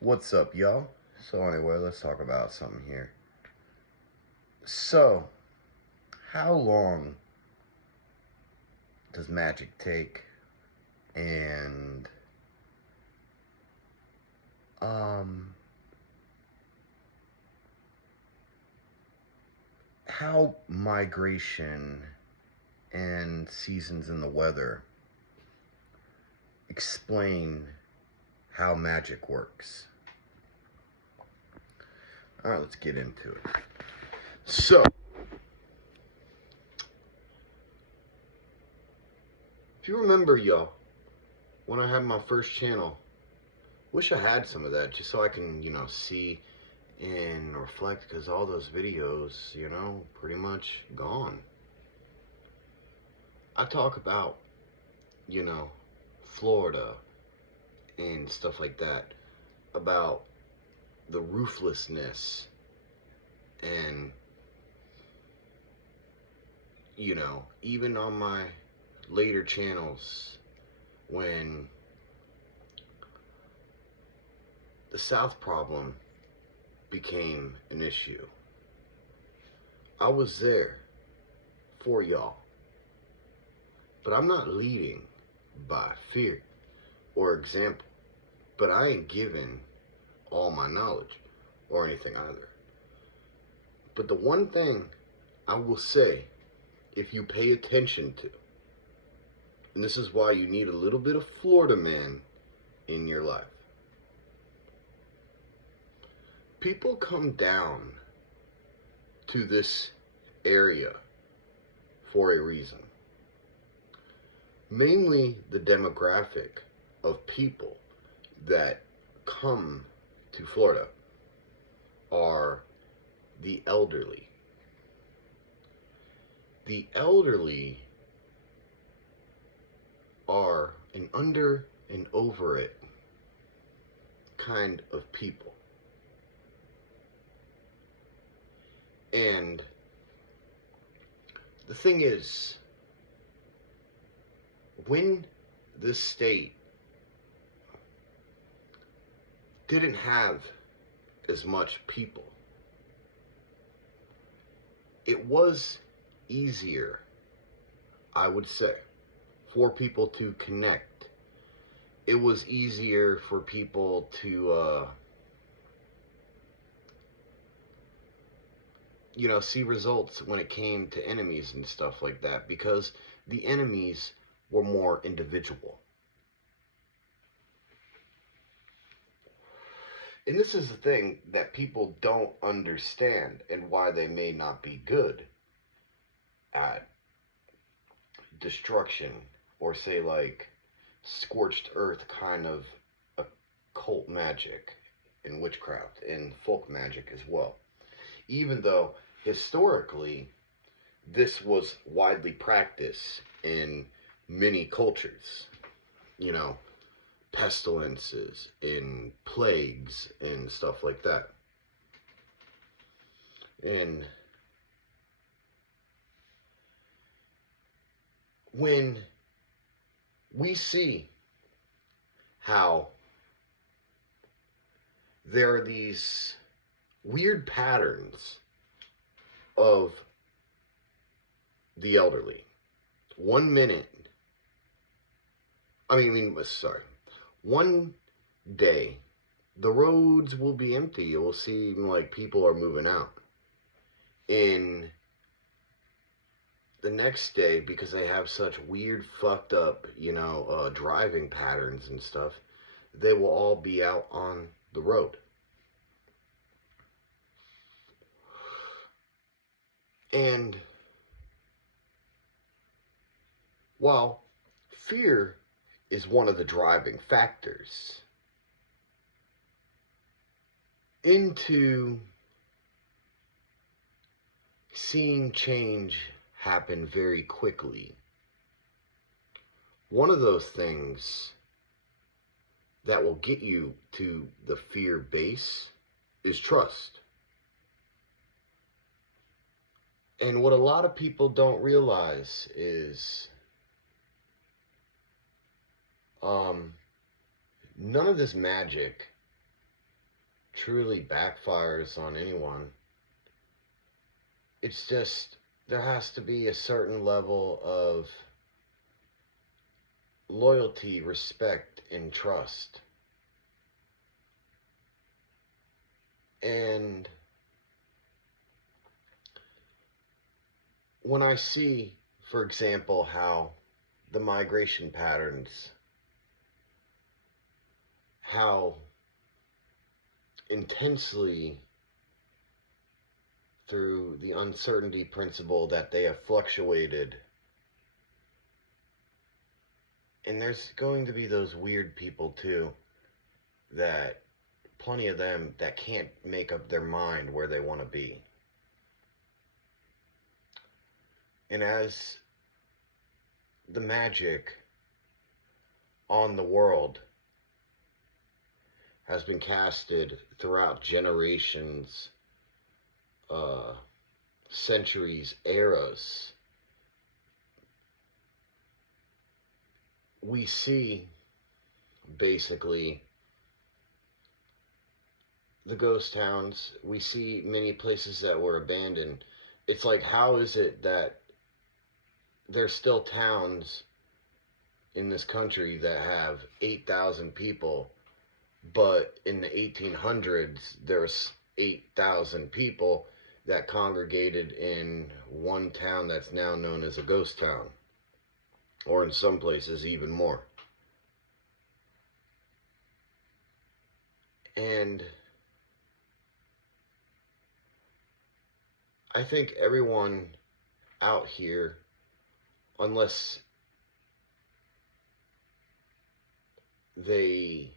What's up, y'all? So anyway, let's talk about something here. So, how long does magic take? And how migration and seasons in the weather explain how magic works. All right, let's get into it. So, if you remember, y'all, when I had my first channel, wish I had some of that just so I can, see and reflect, because all those videos, pretty much gone. I talk about, Florida and stuff like that, about the ruthlessness and, even on my later channels when the South problem became an issue. I was there for y'all. But I'm not leading by fear or example. But I ain't giving all my knowledge or anything either. But the one thing I will say, if you pay attention to, and this is why you need a little bit of Florida man in your life. People come down to this area for a reason. Mainly the demographic of people that come to Florida are the elderly. The elderly are an under and over it kind of people. And the thing is, when this state didn't have as much people, it was easier, I would say, for people to connect. It was easier for people to, see results when it came to enemies and stuff like that, because the enemies were more individual. And this is the thing that people don't understand, and why they may not be good at destruction, or say like scorched earth kind of occult magic and witchcraft and folk magic as well. Even though historically this was widely practiced in many cultures, pestilences and plagues and stuff like that. And when we see how there are these weird patterns of the elderly, one day the roads will be empty. It will seem like people are moving out. And the next day, because they have such weird, fucked up, driving patterns and stuff, they will all be out on the road. And while fear is one of the driving factors into seeing change happen very quickly, one of those things that will get you to the fear base is trust. And what a lot of people don't realize is none of this magic truly backfires on anyone. It's just, there has to be a certain level of loyalty, respect, and trust. And when I see, for example, how the migration patterns, how intensely through the uncertainty principle that they have fluctuated, and there's going to be those weird people too, that plenty of them that can't make up their mind where they want to be. And as the magic on the world has been casted throughout generations, centuries, eras, we see basically the ghost towns. We see many places that were abandoned. It's like, how is it that there's still towns in this country that have 8,000 people, but in the 1800s there's 8,000 people that congregated in one town that's now known as a ghost town, or in some places even more. And I think everyone out here, unless they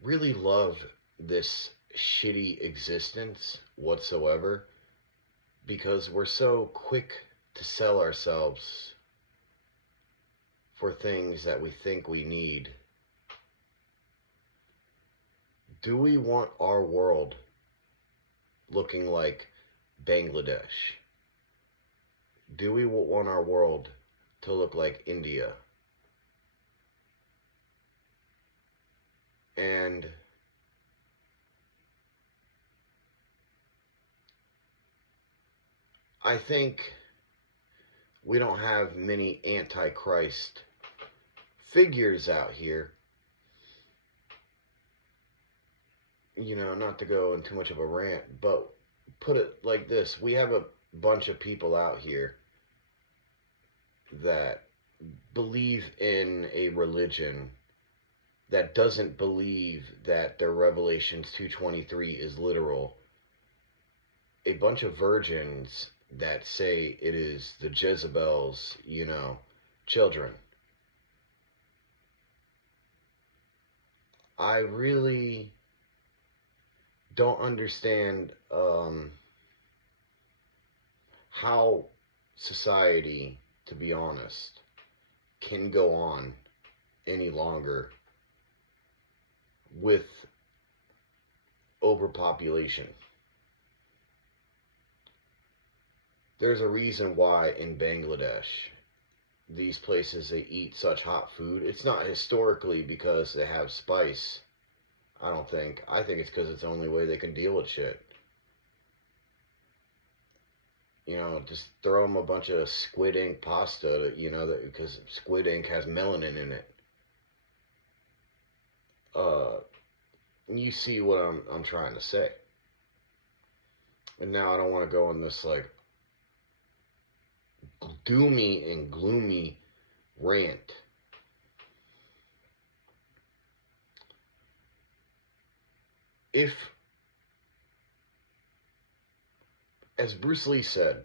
really love this shitty existence whatsoever, because we're so quick to sell ourselves for things that we think we need. Do we want our world looking like Bangladesh? Do we want our world to look like India? And I think we don't have many antichrist figures out here. You know, not to go in too much of a rant, but put it like this: we have a bunch of people out here that believe in a religion that doesn't believe that their Revelations 2:23 is literal. A bunch of virgins that say it is the Jezebel's, children. I really don't understand how society, to be honest, can go on any longer with overpopulation. There's a reason why in Bangladesh, these places, they eat such hot food. It's not historically because they have spice, I don't think. I think it's because it's the only way they can deal with shit. Just throw them a bunch of squid ink pasta, because squid ink has melanin in it. You see what I'm trying to say. And now I don't want to go on this like doomy and gloomy rant. If, as Bruce Lee said,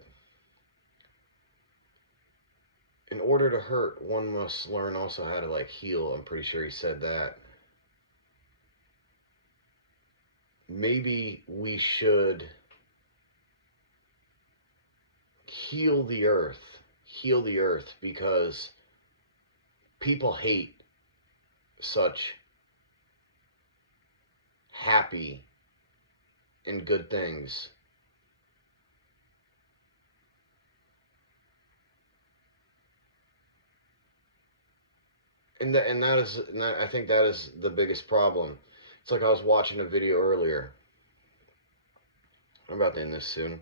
in order to hurt, one must learn also how to heal. I'm pretty sure he said that. Maybe we should heal the earth, because people hate such happy and good things. And I think that is the biggest problem. It's like I was watching a video earlier. I'm about to end this soon.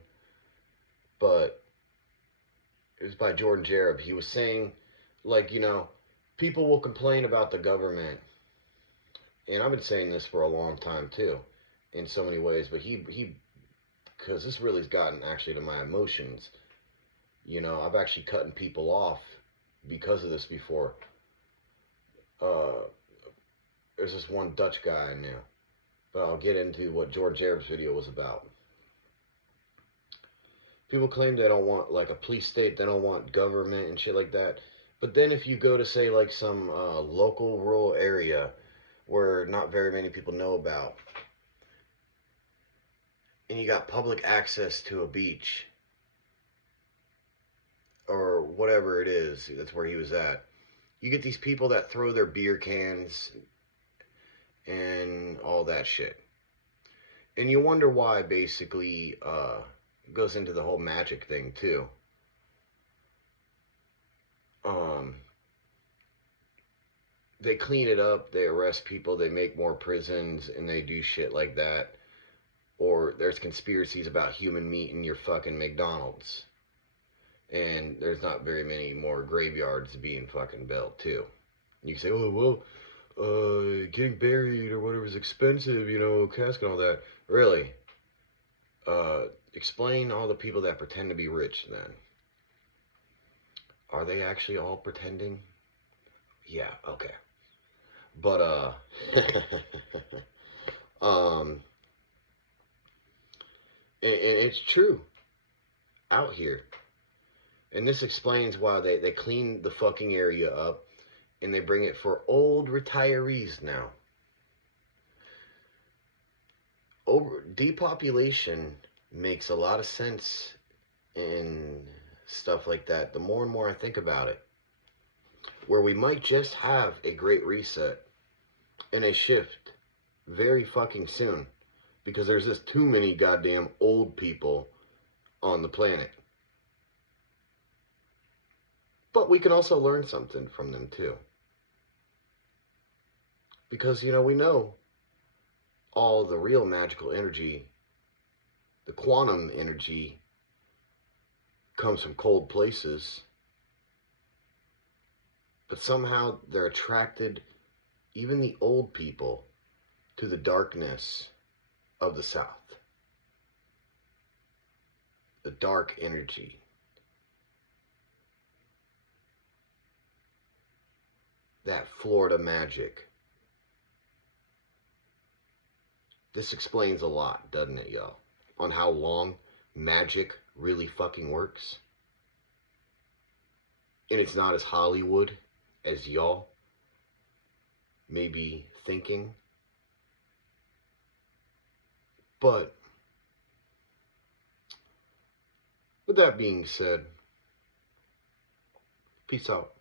But it was by Jordan Jareb. He was saying, like, people will complain about the government. And I've been saying this for a long time, too, in so many ways. But because this really's gotten actually to my emotions. I've actually cutting people off because of this before. There's this one Dutch guy I knew. But I'll get into what George Jareb's video was about. People claim they don't want, like, a police state. They don't want government and shit like that. But then if you go to, say, like, some local rural area where not very many people know about, and you got public access to a beach, or whatever it is, that's where he was at, you get these people that throw their beer cans and all that shit. And you wonder why, basically, it goes into the whole magic thing, too. They clean it up, they arrest people, they make more prisons, and they do shit like that. Or there's conspiracies about human meat in your fucking McDonald's. And there's not very many more graveyards being fucking built, too. You can say, oh, well, getting buried or whatever is expensive, casket and all that. Really? Explain all the people that pretend to be rich, then. Are they actually all pretending? Yeah, okay. But, and it's true out here. And this explains why they clean the fucking area up and they bring it for old retirees now. Depopulation makes a lot of sense and stuff like that. The more and more I think about it, where we might just have a great reset and a shift very fucking soon, because there's just too many goddamn old people on the planet. But we can also learn something from them too, because we know all the real magical energy, the quantum energy, comes from cold places. But somehow they're attracted, even the old people, to the darkness of the South. The dark energy. That Florida magic. This explains a lot, doesn't it, y'all? On how long magic really fucking works. And it's not as Hollywood as y'all may be thinking. But with that being said, peace out.